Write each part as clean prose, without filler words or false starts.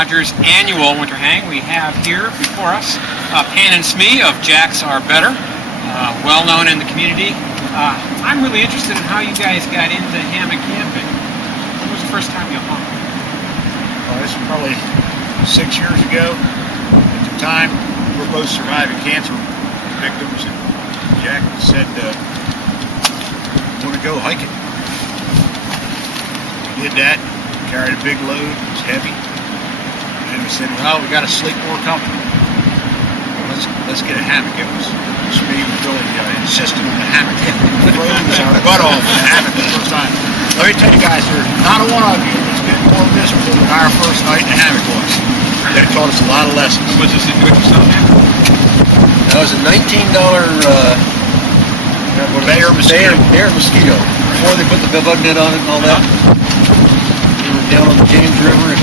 Rogers annual winter hang. We have here before us Pan and Smee of Jacks Are Better, well known in the community. I'm really interested in how you guys got into hammock camping. When was the first time you hung? This was probably 6 years ago. At the time, we were both surviving cancer victims, and Jack said, "Want to go hiking?" We did that. Carried a big load. It was heavy. And we said, "Well, we got to sleep more comfortable. Let's get a hammock." It was Smee really insisted on the hammock. We froze our butt off in the hammock the first time. Let me tell you guys, there's not a one of you that's been more miserable than our first night in the hammock was. They taught us a lot of lessons. Was this a do-it-yourself hammock? That was a $19 Bear mosquito. Before they put the bug net on it and all that. We were down on the James River, and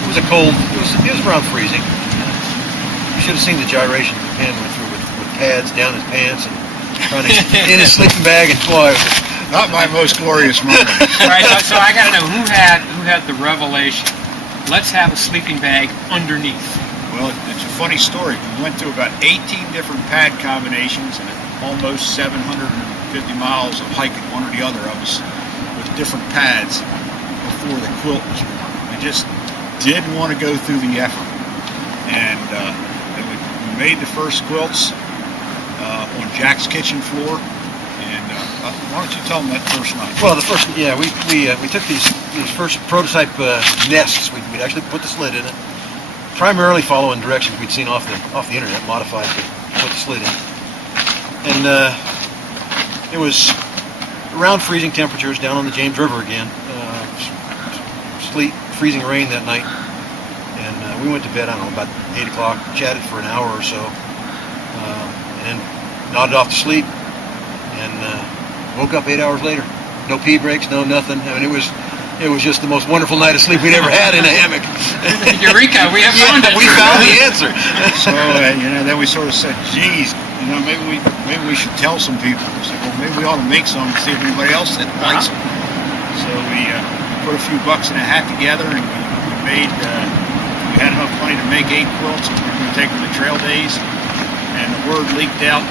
it was a cold. It was around freezing. You should have seen the gyrations the Pan went through with pads down his pants and trying to in his sleeping bag, and boy, it was not my most glorious moment. Right, so I got to know who had the revelation. Let's have a sleeping bag underneath. Well, it's a funny story. We went through about 18 different pad combinations and almost 750 miles of hiking, one or the other of us, with different pads before the quilt was born. We just didn't want to go through the effort. And we made the first quilts on Jack's kitchen floor. And why don't you tell them that first night? Well, we took these first prototype nests. We'd actually put the sled in it, primarily following directions we'd seen off the internet, modified to put the sled in. And it was around freezing temperatures down on the James River again. Sleet, freezing rain that night. And we went to bed, I don't know, about 8 o'clock, chatted for an hour or so, and nodded off to sleep, and woke up 8 hours later. No pee breaks, no nothing. I mean, it was just the most wonderful night of sleep we'd ever had in a hammock. Eureka, we have found it. We found the answer. So, then we sort of said, geez, maybe we should tell some people. We said, well, maybe we ought to make some and see if anybody else likes them. So we put a few bucks in a hat together, and we had enough money to make 8 quilts, and we were going to take them to trail days. And the word leaked out.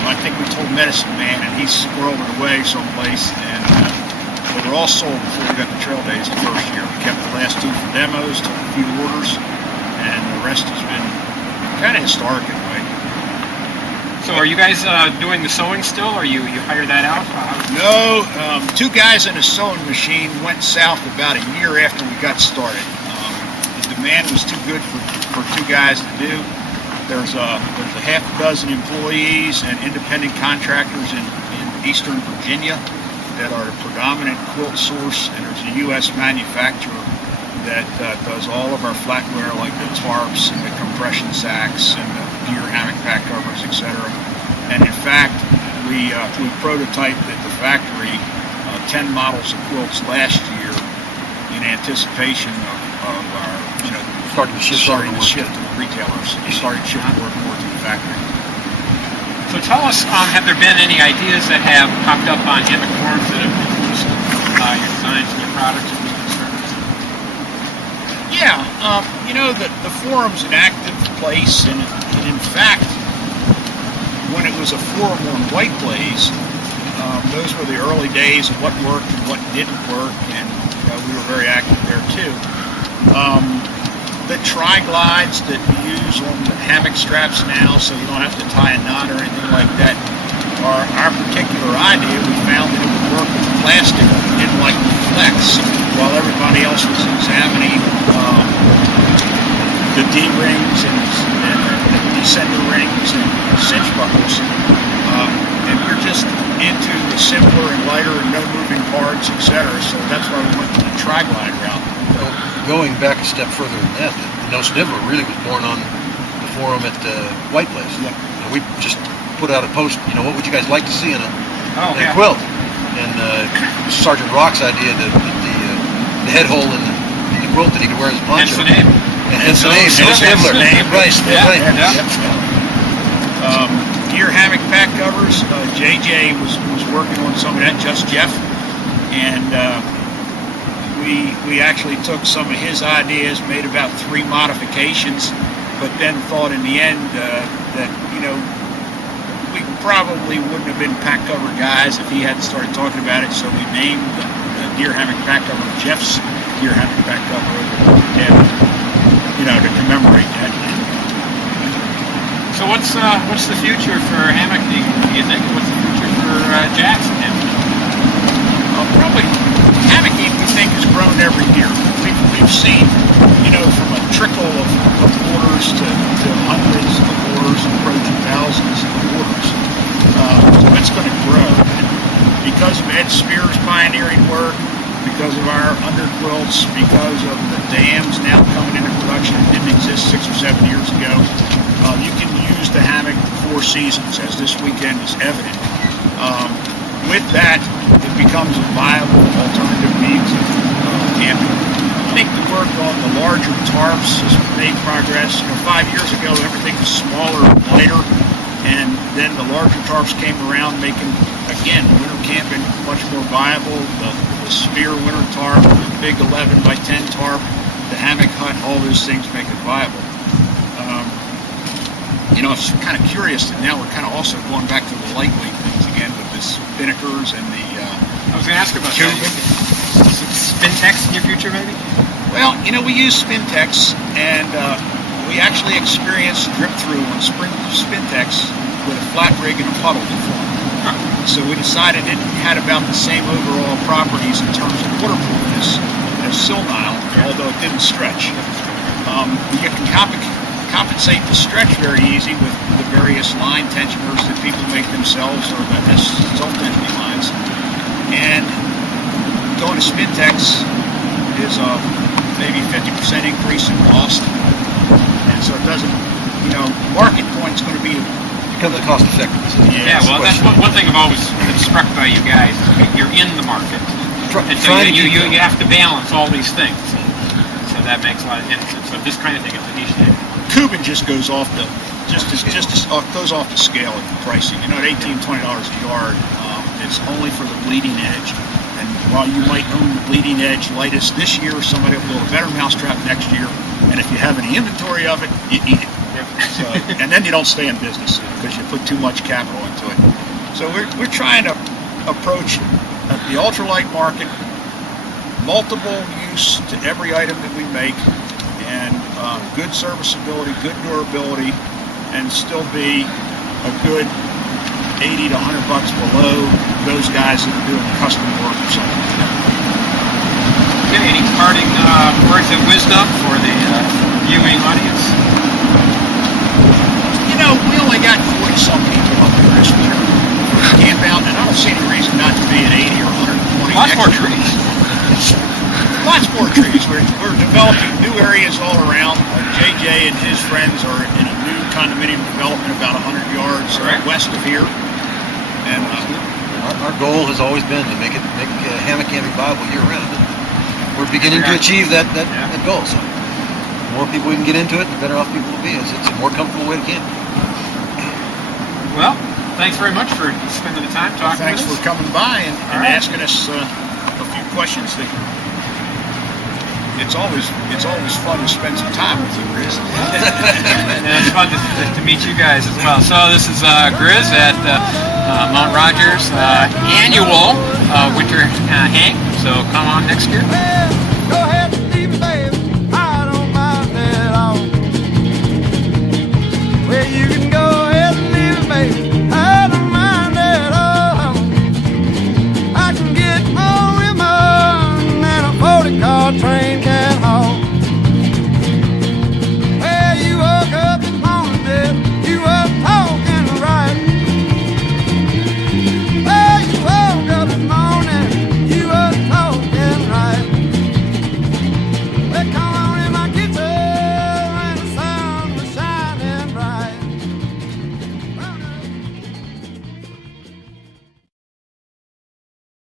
I think we told Medicine Man, and he squirreled it away someplace. And they were all sold before we got to trail days the first year. We kept the last 2 for demos, took a few orders, and the rest has been kind of historic in a way. So are you guys doing the sewing still, or you hire that out? No, 2 guys in a sewing machine went south about a year after we got started. The demand was too good for 2 guys to do. There's a half a dozen employees and independent contractors in Eastern Virginia that are the predominant quilt source, and there's a U.S. manufacturer that does all of our flatware, like the tarps and the compression sacks and the gear hammock pack covers, etc. And in fact, we prototyped at the factory 10 models of quilts last year in anticipation of our, starting to shift to the retailers. We started to shift more and more to the factory. So tell us, have there been any ideas that have popped up on Hammock Forums that have influenced your designs and your products and your services? Yeah, the forum's an active place, and in fact, when it was a forum on White Blaze, those were the early days of what worked and what didn't work, and we were very active there too. The tri-glides that we use on the hammock straps now, so you don't have to tie a knot or anything like that, are our particular idea. We found that it would work with plastic that didn't like to flex, while everybody else was examining the D-rings and the descender rings and cinch buckles. And we're just into the simpler and lighter and no moving parts, etc. So that's why we went to the tri-glide route. Going back a step further than that, the No Sniveler really was born on the forum at White Blaze. Yeah. We just put out a post, what would you guys like to see in a quilt? And Sergeant Rock's idea that the head hole in the quilt that he could wear as a poncho. Hence the name. Hence the name, No Sniveler. Right. Gear hammock pack covers. JJ was working on some of that, Just Jeff, and we actually took some of his ideas, made about 3 modifications, but then thought in the end that, you know, we probably wouldn't have been pack cover guys if he hadn't started talking about it, so we named the deer hammock pack cover Jeff's deer hammock pack cover over the cabin, you know, to commemorate that. So what's the future for hammocking, do you think? What's the future for Jackson hammocking? Probably hammocking, we think, has grown every year. We've seen, you know, from a trickle of orders to hundreds of orders, approaching thousands of orders. So it's going to grow. And because of Ed Spear's pioneering work, because of our underquilts, because of the dams now coming into production that didn't exist 6 or 7 years ago, you can use the hammock 4 seasons, as this weekend is evident. With that, it becomes a viable alternative means of camping. I think the work on the larger tarps has made progress. You know, 5 years ago, everything was smaller and lighter, and then the larger tarps came around, making, again, winter camping much more viable. The Spear winter tarp, the big 11 by 10 tarp, the hammock hut, all those things make it viable. You know, it's kind of curious that now we're kind of also going back to the lightweight things again with the spinnakers and the... I was going to ask about that. Spintex in your future, maybe? Well, you know, we use Spintex, and we actually experienced drip-through on Spintex with a flat rig and a puddle before. Huh. So we decided it had about the same overall properties in terms of waterproofness as Silnile, although it didn't stretch. You can compensate the stretch very easy with the various line tensioners that people make themselves, or the self-tensioning lines. And going to Spintex is maybe 50% increase in cost. And so it doesn't, you know, market point's going to be... Becomes a cost effective. Yeah, well, that's one thing I've always been struck by you guys. You're in the market. And so you have to balance all these things. So that makes a lot of sense. So this kind of thing is a niche thing. Cuban just goes off the goes off the scale of pricing. You know, at $18-20 a yard, it's only for the bleeding edge. And while you might own the bleeding edge lightest this year, somebody will build a better mousetrap next year. And if you have any inventory of it, you eat it. So, and then you don't stay in business because you put too much capital into it. So we're trying to approach the ultralight market, multiple use to every item that we make, and good serviceability, good durability, and still be a good 80 to 100 bucks below those guys that are doing custom work or something. Okay, any parting words of wisdom for the viewing audience? You know, we only got 40-some people up there this winter for the camp out, and I don't see any reason not to be at 80 or 120. Lots more trees. Lots more trees. We're developing new areas all around. JJ and his friends are in a new condominium development about 100 yards west of here. And our goal has always been to make hammock camping viable year-round. We're beginning to achieve that goal. So the more people we can get into it, the better off people will be. It's a more comfortable way to camp. Well, thanks very much for spending the time talking with us. Thanks for coming by and asking us a few questions. It's always fun to spend some time with you, Grizz. And it's fun to meet you guys as well. So this is Grizz at Mount Rogers annual winter hang. So come on next year.